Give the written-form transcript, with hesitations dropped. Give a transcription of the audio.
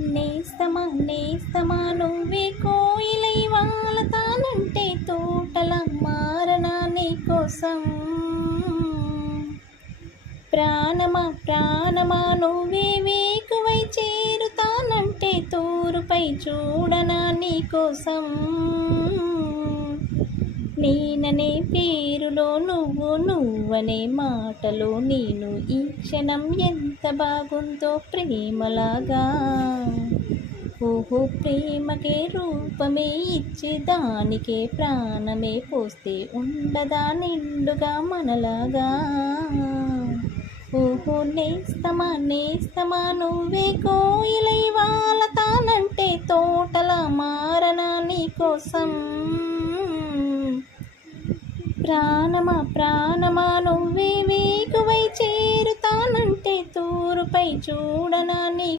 నేస్తమా నేస్తమా నువ్వే కోయిలై వాలతానంటే తోటల మారనా నీకోసం. ప్రాణమా ప్రాణమా నువ్వే వేకువై చేరుతానంటే తూరుపై చూడనా నీకోసం. నేననే పేరులో నువ్వు, నువ్వనే మాటలో నేను, ఈ క్షణం ఎంత బాగుందో ప్రేమలాగా. ఓహో ప్రేమకే రూపమే ఇచ్చి దానికే ప్రాణమే పోస్తే ఉండదా నిండుగా మనలాగా. ఓహో నేస్తమా నేస్తమా నువ్వే కోయిలై వాలతానంటే తోటల మారనా నీకోసం. ప్రాణమా ప్రాణమా నువ్వే వేకువై చేరుతానంటే తూరుపై చూడనా నీ